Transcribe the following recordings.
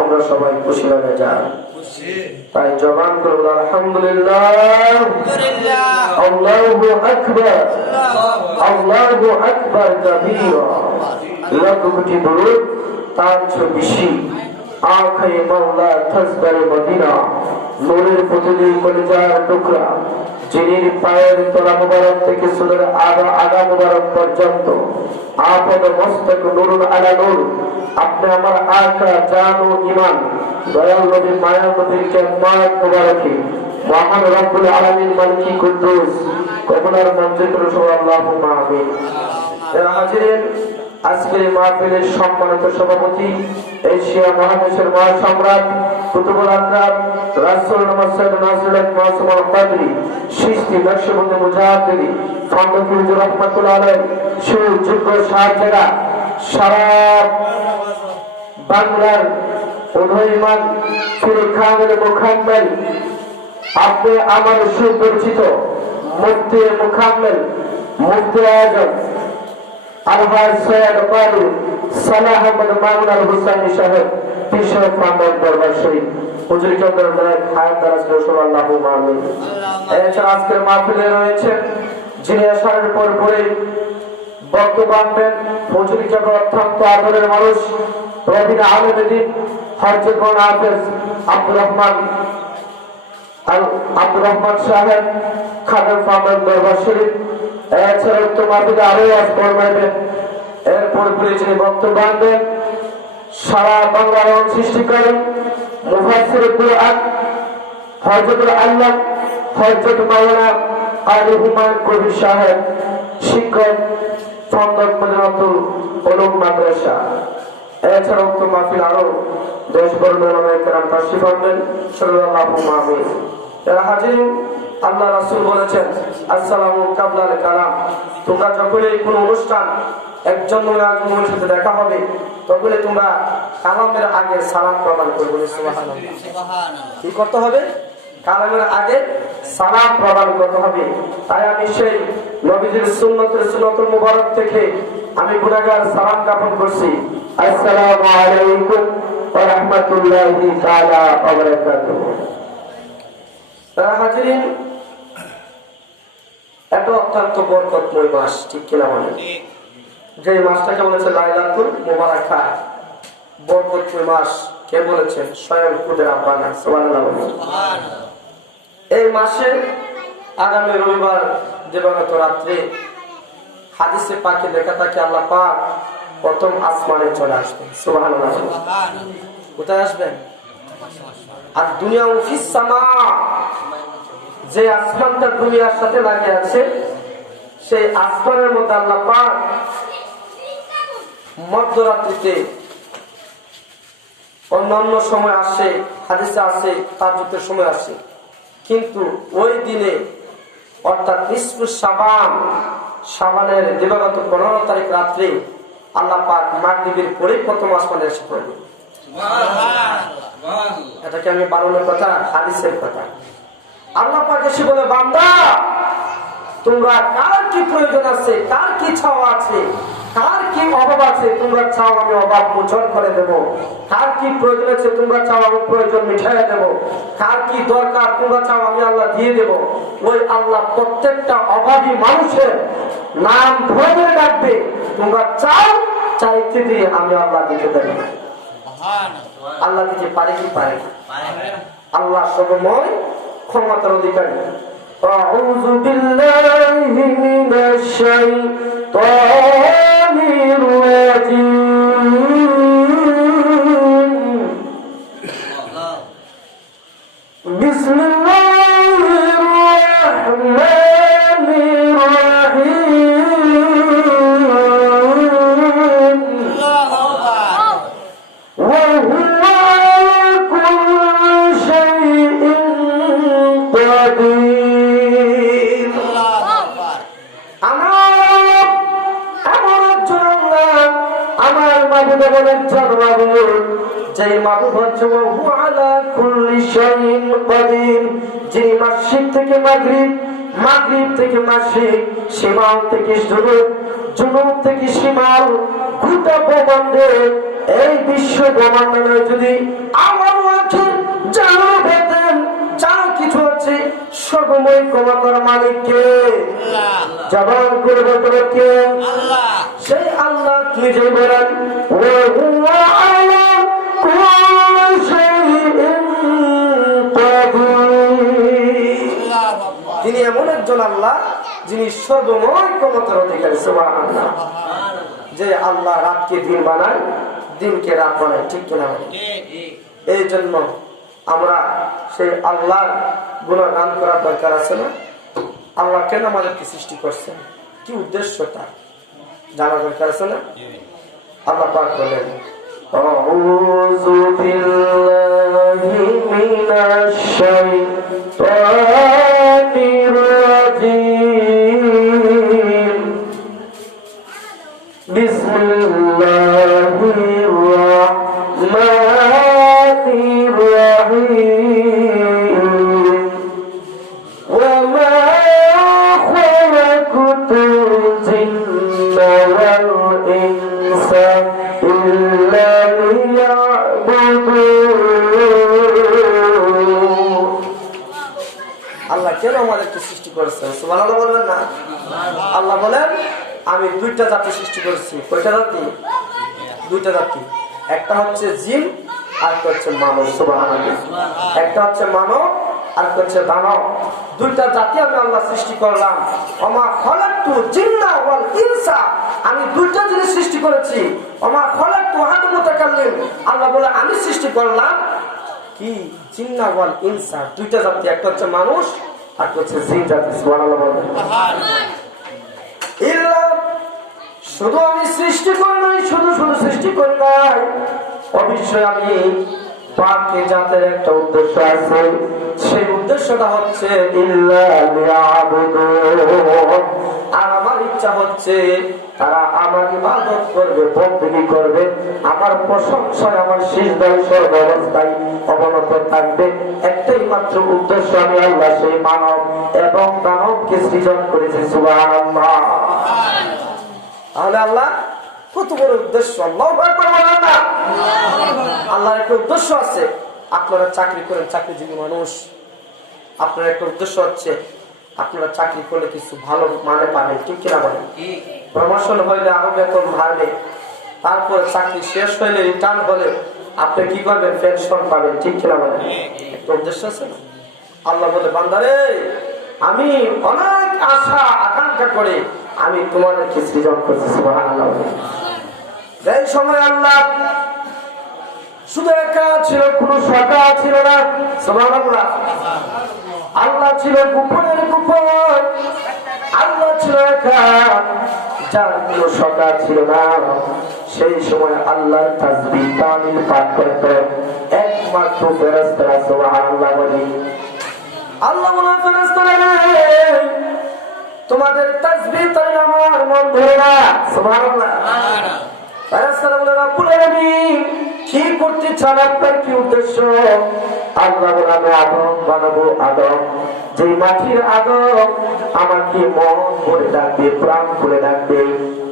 আমরা সবাই খুশি হয়ে যান। তাই জবান করুন আলহামদুলিল্লাহ, আল্লাহু আকবার, আল্লাহু আকবার কাবীরা। লাখ কোটি দরুদ তার চেয়ে বেশি আঁখে মাওলা তাজদারে মদিনা, নূরের পুতলি কলিজার টুকরা, যিনি পায়ের তলা মুবারক থেকে চুলের আগা মুবারক পর্যন্ত আপদ মস্তক নূরুন আলা নূর। আপনি আমার আকা জান ও ঈমান দয়াল নবী মায়া নবীর জান্নাত মুবারকে মহান রব্বুল আলামিন মালিকি কুদ্দুস কবুলার মঞ্জুর করুন আল্লাহুম্মা আমিন। যারা হাজিরেন, আজকের মাহফিলের সম্মানিত সভাপতি, এশিয়া মহাদেশের মহাসম্রাট, কুতুবুল আকরাম, রাসূল মুহাম্মদ নাসিরুল মাসুম কাদরি, শিশতি নকশবন্দি মুজাহিদি, ফান্ডকুল রাহমাতুল্লাহ আলাইহি, সুযোগ্য সাহায্যেরা, সারা বাংলার উদয়মান ফিরে খামের মুখাম্মেল, আপনি আমার সুপরিচিত মুফতি মুখাম্মেল, মুফতি আজম আলহাজ সৈয়দ কাজী সালাহ আহমদ মামুন আল হুসাইনি সাহেব, পিছনে পান্ডব দরবার শরীফ, হুজুর চন্দ্র নায়ক হায়াত দারাজ রাসূলুল্লাহ আমিন। এছাড়া আজকের মাহফিলে রয়েছে যিনি আসার পরে বক্তব্য রাখবেন, হুজুর চন্দ্র অত্যন্ত আদরের মানুষ, রবিন আলমদ্দিন হযরত মাওলানা হাফেজ আব্দুর রহমান সাহেব, খাদেম পান্ডব দরবার শরীফ। এছাড়া উত্তর মাহফিলে আরো আসবেন, এরপর যিনি বক্তব্য রাখবেন, সারা বাংলার সৃষ্টিকারী মুফাসসির কুরআন হযরতুল আল্লাহ হযরত মাওলানা আলী হুমায়ুন কবির সাহেব, শিক্ষক ফন্দক মদিনাতুল উলুম মাদ্রাসা। এছাড়া উক্ত মাহফিল আরো দেশ বর্ণের কেরাম তাশরীফ আনবেন, সাল্লাল্লাহু আমিন। যারা হাজির, আল্লাহ রাসূল বলেছেন আসসালামু কাবলাল কালাম, তোমরা যখনই কোনো অনুষ্ঠান একজন আরেকজনের সাথে দেখা হবে তখনই তোমরা কালামের আগে সালাম প্রদান করবে। সুবহানাল্লাহ। কি করতে হবে? কালামের আগে সালাম প্রদান করতে হবে। তাই আমি সেই নবীজির সুন্নতুল মুবারক থেকে আমি গুনাহগার সালাম জ্ঞাপন করছি। আসসালামু আলাইকুম ওয়া রাহমাতুল্লাহি তাআলা ওয়া বারাকাতুহু। তারা হাজিরিন, এটা অত্যন্ত বরকতময় মাস, ঠিক কিনা বলেন? যে মাসটাকে বলেছে লাইলাতুল মুবারাকা, বরকতময় মাস। কে বলেছেন? স্বয়ং খুদে রাব্বানা। সুবহানাল্লাহ। এই মাসে আগামী রবিবার দিবাগত রাত্রে হাদিসে পাকে লেখা থাকে আল্লাহ পাক প্রথম আসমানে চলে আসবেন। সুবহানাল্লাহ। কোথায় আসবেন? আর দুনিয়া ফিস সামা, যে আসমানটা দুনিয়ার সাথে লাগিয়ে আছে সেই আসমানের মধ্যে আল্লাহ পাক মধ্যরাত্রিতে, অন্যান্য সময় আসে, হাদিসে আসে তাহাজ্জুদের সময় আসে, কিন্তু ওই দিনে অর্থাৎ নিসফু শাবান, শাবানের দিবাগত 15 তারিখ রাত্রে আল্লাহ পাক মাগরিবের পরে প্রথম আসমানে এসে পড়বেন। এটাকে আমি বানানোর কথা, হাদিসের কথা। আল্লাহ পাক এসে বলে, বান্দা তোমরা কার কি প্রয়োজন আছে, কার কি চাওয়া আছে, কার কি অভাব আছে, তোমরা চাও আমি অভাব মোচন করে দেব। কার কি প্রয়োজন আছে তোমরা চাও আমি প্রয়োজন মিটাইয়া দেব। কার কি দরকার তোমরা চাও আমি আল্লাহ দিয়ে দেব। ওই আল্লাহ প্রত্যেকটা অভাবী মানুষের নাম ধরে ডাকবে, তোমরা চাও, চাইতে দিয়ে আমি আল্লাহ দিতে দেব। আল্লাহ দিতে পারে কি পারে? আল্লাহ সর্বময় ক্ষমতার অধিকারী। আউযু বিল্লাহি মিনাশ শাইতানির রাজীম। বিসমিল্লাহির রাহমানির রাহিম। ওয়া হুয়া কুল্লু শাইইন কাদির। আমার মাবুদ বলেন জন্মাবুদ, যে মাবুদ হচ্ছে ওয়া আলা কুল্লি শাইইন কাদির, যিনি মাশরিক থেকে মাগরিব, মাগরিব থেকে মাশরিক, শিমাল থেকে জুনুব, জুনুব থেকে শিমাল, গোটা ব্রহ্মাণ্ডে এই বিশ্ব ব্রহ্মাণ্ড যদি আমার জানো বেতন যা কিছু আছে সর্বময় ক্ষমতার মালিককে জবান করে বলতে কে? সেই আল্লাহ নিজে বলেন তিনি এমন একজন আল্লাহ যিনি সর্বময় ক্ষমতার অধিকারী। সুবহানাল্লাহ। যে আল্লাহ রাতকে দিন বানায়, দিনকে রাত বানায়, ঠিক কিনা? এই জন্য আমরা সেই আল্লাহর গুণগান করার দরকার আছে না? আল্লাহ কেন আমাদেরকে সৃষ্টি করছেন, কি উদ্দেশ্য তা জানা দরকার আছে না? আল্লাহ পাক বলেন আউযু বিল্লাহি মিনাশ শাইতানির রাজীম বিসমিল্লাহির রাহমানির রাহিম ওয়া মা খালাকুতুল জিন্না ওয়াল ইনসা ইল্লা লিয়াবুদুন। আল্লাহ কেন আমাদেরকে সৃষ্টি করেছেন? সুবহানাল্লাহ বলবেন না? আল্লাহ বলেন আমি দুইটা জাতি সৃষ্টি করেছি। কয়টা জাতি? দুইটা জাতি। একটা হচ্ছে জিন আর একটা হচ্ছে মানব। সুবহানাল্লাহ। একটা হচ্ছে মানব আর একটা হচ্ছে দানব। দুইটা জাতি আমি আল্লাহ সৃষ্টি করলাম। ওমা খালাকতু জিন্না ওয়াল ইনসা, আমি দুইটা জিনিস সৃষ্টি করেছি। ওমা খালাকতু আহাদুল মুতাকাল্লিম, আল্লাহ বলে আমি সৃষ্টি করলাম কি? জিন্না ওয়াল ইনসা, দুইটা জাতি। একটা হচ্ছে মানুষ আর একটা হচ্ছে জিন জাতি। সুবহানাল্লাহ বলেন। শুধু আমি সৃষ্টি করি নাই, শুধু সৃষ্টি করি নাই, অবশ্যই আমি পাকে জাতের একটা উদ্দেশ্য আছে। সেই উদ্দেশ্যটা হচ্ছে ইল্লা লিয়াবুদুন। আর আমার ইচ্ছা হচ্ছে তারা আমার ইবাদত করবে, বন্দেগী করবে, আমার প্রশংসায়, আমার সিজদায় সর্ব অবস্থায় অবনত থাকবে। একটাই মাত্র উদ্দেশ্য, আমি আল্লাহ সেই মানব এবং দানবকে সৃজন করেছি। সুবহানাল্লাহ। তাহলে আল্লাহ কত বড় উদ্দেশ্য! আল্লাহু আকবার বলেন না? আল্লাহর একটা উদ্দেশ্য আছে। আপনারা চাকরি করেন, চাকরিজীবী মানুষ, আপনার একটা উদ্দেশ্য হচ্ছে আপনারা চাকরি করলে কিছু ভালো মানে পাবেন, ঠিক কিনা বলেন? প্রমোশন হইলে আরো বেতন বাড়বে, তারপরে চাকরি শেষ হইলে রিটার্ন হলে আপনি কি করবেন? পেনশন পাবেন, ঠিক কিনা বলেন? একটা উদ্দেশ্য আছে না? আল্লাহ বলে বান্দারে আমি অনেক আশা আকাঙ্ক্ষা করে আমি তোমাদেরকে সৃজন করছি। সুবহানাল্লাহ। এই সময় আল্লাহ শুধু একা ছিল, কোন শাখা ছিল না। সুবহানাল্লাহ। আল্লাহ ছিল গোপনের গোপন, আল্লাহ ছিল একা, যার কোন শাখা ছিল না। সেই সময় আল্লাহ তাসবিহ তাহলিল পাঠ করত একমাত্র ফেরেশতারা। সুবহানাল্লাহ বলি। আল্লাহ বলে ফেরেশতারা তোমাদের তাসবিহ তাহলিল আমার মন ভরে না। সুবহানাল্লাহ। ফেরেশতারা বলে রব্বুল আলামিন কি করতে চান, আপনার কি উদ্দেশ্য? আল্লাহ বলে আমি আদম বানাবো। আদম, যে মাটির আদম আমাকে মন ভরে ডাকবে, প্রাণ করে ডাকবে,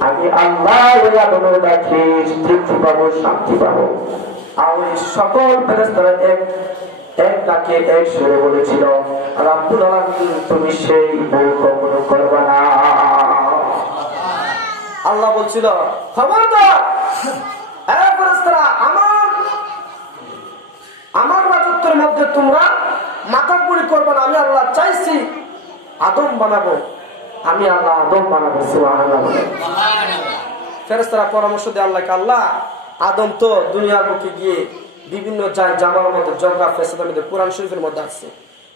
আমি আল্লাহ ওই আদমের ডাকে তৃপ্তি পাবো, শান্তি পাবো। আর ওই সকল ফেরেশতারা এক ডাকে এক সুরে বলেছিল রব্বুল আলামিন তুমি সেই ভুল কখনো করবে না। আল্লাহ বলছিল খবরদার ফেরেশতারা, আমার রাজত্বের মধ্যে তোমরা মাথাপুরি করবে না। আমি আল্লাহ চাইছি আদম বানাবো, আমি আল্লাহ আদম বানাবো। সুবহানাল্লাহ। ফেরেশতারা পরামর্শ দেয় আল্লাহকে, আল্লাহ আদম তো দুনিয়ার বুকে গিয়ে বিভিন্ন জামার মধ্যে জগরা ফেসাদের মধ্যে কোরআন শরীফের মধ্যে আছে,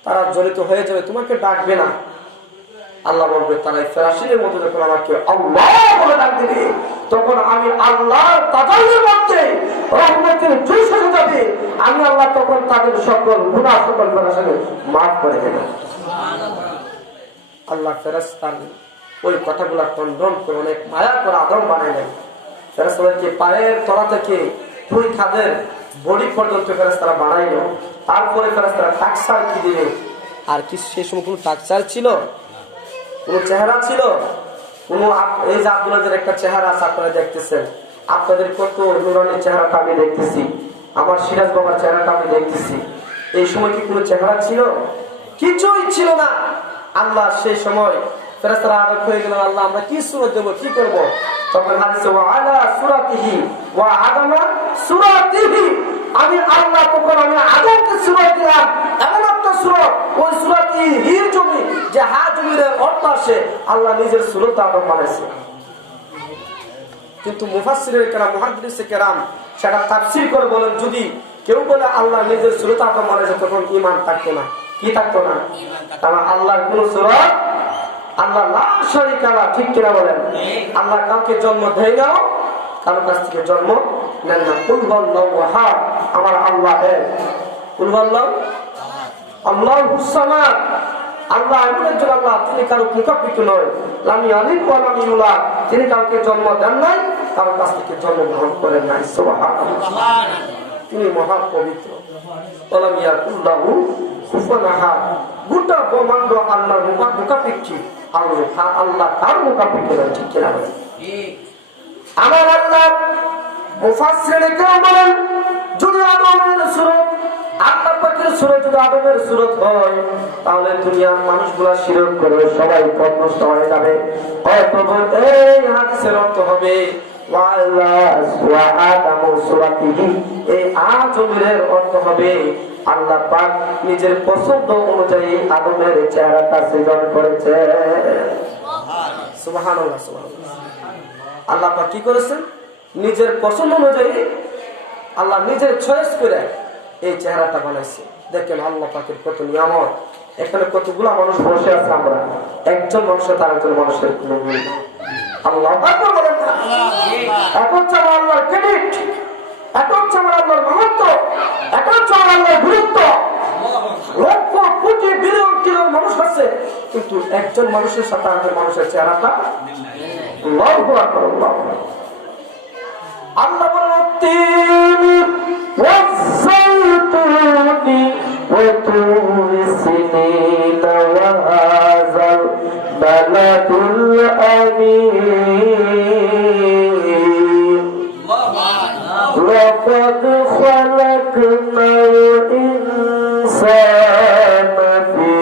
তারা জড়িত হয়ে যাবে, তোমাকে ডাকবে না। আল্লাহ বলবে তারা ফেরাশিনের মধ্যে যখন আমাকে আল্লাহ বলে ডাক দিবে, তখন আমি আল্লাহর তাজাল্লির মধ্যে রহমতের জুস হয়ে যাবে, আমি আল্লাহ তখন তাদের সকল গুনাহ সকল ফেরাশিনের মাফ করে দেব। আল্লাহ ফেরেশতার ওই কথাগুলা খণ্ডন করে অনেক মায়া করে আদম বানাইলেন। ফেরেশতাদেরকে পায়ের তলা থেকে দুই খাদের বডি পর্যন্ত ফেরেশতারা বানাইল। তারপরে ফেরেশতারা টাকসার কি দিবে? আর কি সেই সময় কোনো টাকসার ছিল? কোন চেহারা ছিল? কোন এই যে আব্দুল্লাহের একটা চেহারা আছে আপনারা দেখতেছেন, আপনাদের কত নুরানি চেহারাটা আমি দেখতেছি, আমার সিরাজ বাবার চেহারাটা আমি দেখতেছি, এই সময় কি কোনো চেহারা ছিল? কিছুই ছিল না। আল্লাহ সেই সময় ফেরেশতারা আটক হয়ে গেল, আল্লাহ আমরা কি সূরত দেব, কি করব? তখন হাদিসে ওয়া আলা সূরাতিহি ওয়া আদামা সূরাতিহি, আমি আল্লাহ তখন আমি আদমকে সূরত দিলাম এমন একটা সূরত, ওই সূরাতিহি জমি যে হা জমির অর্থ আসে আল্লাহ নিজের সূরত আদম বানাইছে। কিন্তু মুফাসসিরে কেরাম, মুহাদ্দিসে কেরাম সেটা তাফসীর করে বলেন, যদি কেউ বলে আল্লাহ নিজের সূরত আদম বানাইছে তখন ঈমান থাকতো না। কি থাকতো না? কারণ আল্লাহর কোন সূরত, আল্লাহ লা শারীকা লাহু, ঠিক কিনা বলেন? আল্লাহ কাউকে জন্ম দেয় না, কারো কাছ থেকে জন্ম নেন না। কুল হুয়াল্লাহু আহাদ, আমার আল্লাহ এক। কুল হুয়াল্লাহু আল্লাহুস সামাদ, আল্লাহ এমন একজন আল্লাহ, তিনি কারো মুখাপিত নয়। লাম ইয়ালিদ ওয়া লাম ইউলাদ, তিনি কাউকে জন্ম দেন নাই, কারো কাছ থেকে জন্ম গ্রহণ করেন নাই। সুবহানাল্লাহ, তিনি মহা পবিত্র। ওয়ালাম ইয়াকুল লাহু কুফুয়ান আহাদ, গোটা ব্রহ্মাণ্ড আল্লাহর মুখাপেক্ষী। আল্লাহ কার মুখাপেক্ষী নয়, ঠিক কিনা বলেন? আমার আল্লাহ মুফাসসিরে কেরাম বলেন, যদি আদমের সূরত, আল্লাহ পাকের সূরত যদি আদমের সূরত হয়, তাহলে দুনিয়ার মানুষগুলা শিরক করবে, সবাই পথভ্রষ্ট হয়ে যাবে। প্রভু, এই হাদিসের অর্থ হবে ওয়া আদামু সূরাতিহি, এই আদমের অর্থ হবে আল্লাহ পাক নিজের পছন্দ অনুযায়ী আদমের চেহারাটা সৃজন করেছে। সুবহানাল্লাহ, সুবহানাল্লাহ। আল্লাহ পাক কি করেছেন? নিজের পছন্দ অনুযায়ী আল্লাহ নিজের চয়েস করে এই চেহারাটা বানাইছে। দেখেন আল্লাহ পাকের কত নিয়ামত। এখানে কতগুলা মানুষ বসে আছে, আমরা একজন মানুষের তার একজন মানুষের কোনো মিল নেই। আল্লাহ আকবার বলেন না? এখন হচ্ছে আমার আল্লাহর ক্রেডিট, এখন হচ্ছে আমার আল্লাহর মহত্ব, এখন হচ্ছে আমার আল্লাহর গুরুত্ব। লক্ষ কোটি বিলিয়ন কিলোর মানুষ আছে, কিন্তু একজন মানুষের সাথে আরেকজন মানুষের চেহারাটা আল্লাহু আকবার। আল্লাহ বলেন তিনি ওয়াসাইতুনি ওয়া তুরি সিনিনা ওয়া হাযাল বালাদুল আমিন লাকাদ খালাকনাল ইনসানা ফি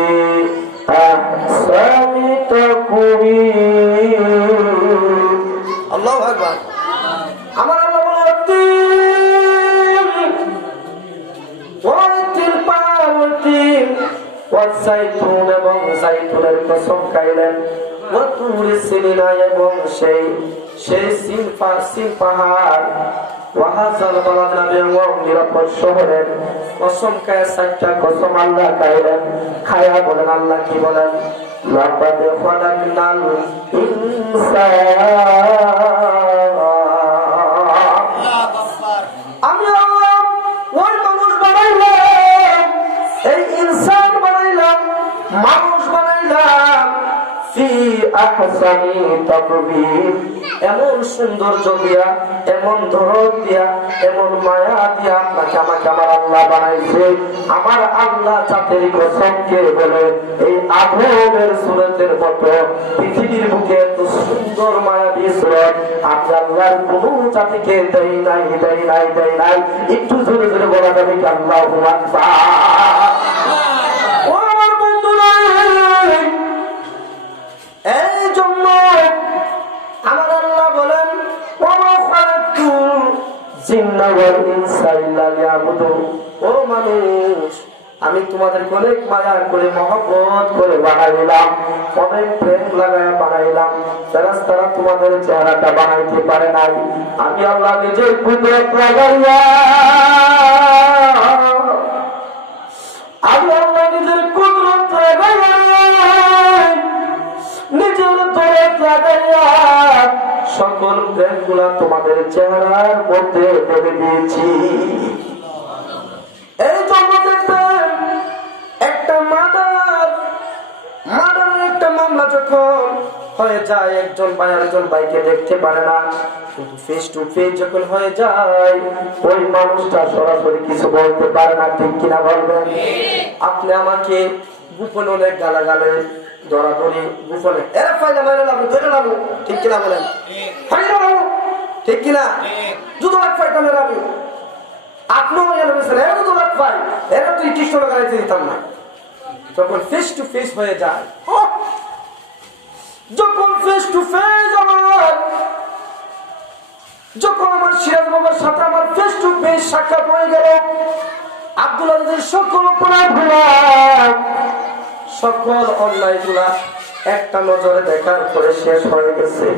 আহসানি তাকওয়িম। আল্লাহু আকবার। আমার আল্লাহ ওয়াসাইতুন এবং জাইতুনের কসম খাইলেন, ওয়া তুরি সিনিনা এবং সেই সিন পাহাড়, ওয়া হাযাল বালাদ এবং নিরাপদ শহরের কসম খায়। চারটা কসম আল্লাহ খাইলেন। খায়া বলেন আল্লাহ কি বলেন? লাকাদ খালাকনাল ইনসানা, আমি আল্লাহ ওই মানুষ বানাইলাম, এই ইনসান বানাইলাম, মানুষ বানাইলাম ফি আহসানি তাকওয়িম, এমন সৌন্দর্য দিয়া, এমন ধরন দিয়া, এমন মায়া দিয়া আপনাকে আমাকে আমার আল্লাহ বানাইছে। আমার আল্লাহ জাতের কসমকে বলে এই আদমের সূরতের মতো পৃথিবীর বুকে এত সুন্দর মায়াবী সূরত আমি আল্লাহর কোন জাতিকে দেই নাই, দেই নাই, দেই নাই। একটু জোরে জোরে বলা যাবে কি আল্লাহু আকবার? ও আমার বন্ধুরা, এই জন্য আমার আল্লাহ বলেন ওয়া খালাকতুল জিন্না ওয়াল ইনসা ইল্লা লিয়াবুদুন। ও মানুষ, আমি তোমাদের অনেক মায়া করে মহব্বত করে বানাইলাম, অনেক প্রেম লাগায় বানাইলাম। ফেরেশতারা তোমাদের চেহারাটা বানাইতে পারে নাই, আমি আল্লাহ নিজের কুদরত লাগাইয়া, আমি আল্লাহ নিজের কুদরত লাগাইয়া, নিজের দরদ লাগাইয়া সকল প্রেমগুলা তোমাদের চেহারার মধ্যে ঢেলে দিয়েছি। এই জন্য দেখবেন একটা মার্ডারের একটা মামলা যখন হয়ে যায়, একজন ভাই আরেকজন ভাইকে দেখতে পারে না, কিন্তু ফেস টু ফেস যখন হয়ে যায় ওই মানুষটা সরাসরি কিছু বলতে পারে না, ঠিক কিনা বলবেন? আপনি আমাকে গোপনে অনেক গালাগালে ধরাধরি গোপনে এরা ফাইলা মাইরা লাভ ধরে লাভ, ঠিক কিনা বলেন? ফাইলা লাভ, ঠিক কিনা? যুদ্ধ লাগ ফাইটা মেরা আপনিও এর হয়েছেন, এরা তো লাভ পাই, এরা তো কৃষ্ণ গাড়িতে দিতাম না। যখন ফেস টু ফেস হয়ে যায়, যখন ফেস টু ফেস যখন আমার সিরাজ বাবার সাথে আমার ফেস টু ফেস সাক্ষাৎ হয়ে গেল, আব্দুল আজিজের সকল অপরাধগুলা, সকল অন্যায়গুলা একটা নজরে দেখার পরে শেষ হয়ে গেছে।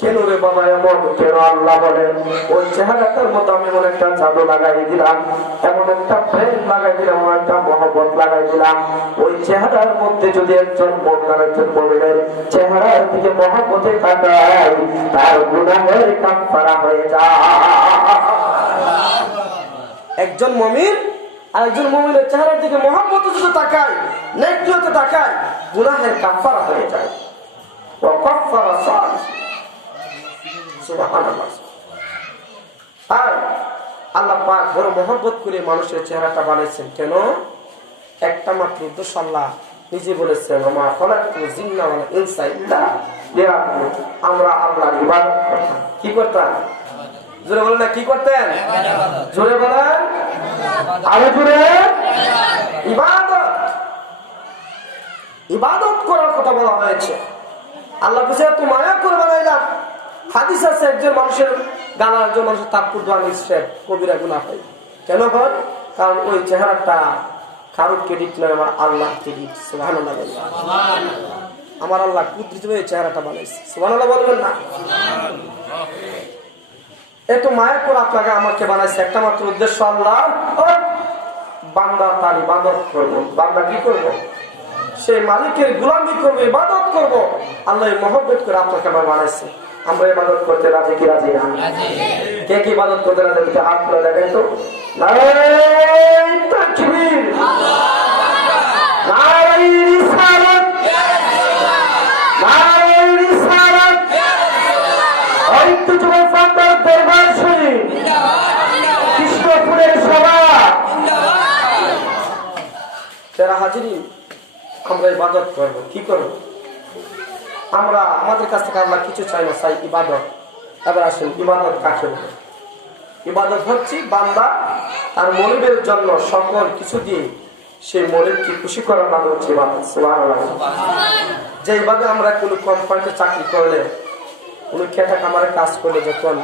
কেন রে বাবা এমন কেন? আল্লাহ বলেন ওই চেহারাটার মতো আমি এমন একটা জাদু লাগাই দিলাম, এমন একটা প্রেম লাগাই দিলাম, এমন একটা মহব্বত লাগাই দিলাম। ওই চেহারার মধ্যে যদি একজন মুমিন একজন মুমিনের চেহারার দিকে মহব্বতে তাকায়, তার গুনাহের কাফারা হয়ে যায়। একজন মুমিন আর একজন মুমিনের চেহারার দিকে মহব্বতে যদি তাকায়, নেকিতে তাকায়, গুনাহের কাফারা হয়ে যায়। ওয়া কাফারা সালিহ, সুবহানাল্লাহ। আর আল্লাহ পাক বড় মহব্বত করে মানুষের চেহারাটা বানিয়েছেন। কেন? একটা মাত্র উদ্দেশ্য। আল্লাহ নিজে বলেছেন, ওমা খালাকতুল জিন্না ওয়াল ইনসা ইল্লা লিয়াবুদুন। আমরা আল্লাহর ইবাদত করতাম। কি করতাম? জোরে বলেন না, কি করতেন? জোরে বলেন, আরো জোরে। ইবাদত, ইবাদত করার কথা বলা হয়েছে। আল্লাহ বলেছে এত মায়া করে বানাইলাম। হাদিস আছে একজন মানুষের গানা একজন মানুষের তাৎপুর দোয়া নিশ্চয় কবিরা গুনাহ হয়। কেন হয়? কারণ ওই চেহারাটা কারোর ক্রেডিট নয়, আমার আল্লাহ ক্রেডিট। সুবহানাল্লাহ। আমার আল্লাহ কুদরতি এই চেহারাটা বানাইছে। সুবহানাল্লাহ বলবেন না? এত মায়া করে আপনাকে আমাকে বানাইছে, একটা মাত্র উদ্দেশ্য আল্লাহ বান্দা তার ইবাদত করবো। বান্দা কি করবো? সেই মালিকের গোলামি করবো, ইবাদত করবো। আল্লাহ মহব্বত করে আপনাকে আমার বানাইছে। আমরা ইবাদত করতে রাজি কি রাজি না? কে কি ইবাদত করতে রাজি? হাত তুলে দেখেন তো। নারায়ে তাকবীর, নারায়ে রিসালাত, নারায়ে রিসালাত। ঐতিহ্যবাহী ফান্দার দরবার শরীফ, কৃষ্ণপুরের সভা। যারা হাজিরিন, আমরা ইবাদত করবো। কি করবো? আমরা আমাদের কাছ থেকে আল্লাহ কিছু চাই না, চাই ইবাদত। এবার আসুন, ইবাদত কাকে বলে? ইবাদত হচ্ছে বান্দা আর মনিবের জন্য সকল কিছু দিয়ে সেই মনিবকে খুশি করার নাম হচ্ছে ইবাদত। সুবহানাল্লাহ। যে ইবাদত আমরা কোনো কোম্পানিতে চাকরি করলে, কোনো খেটা কামারে কাজ করলে, যখন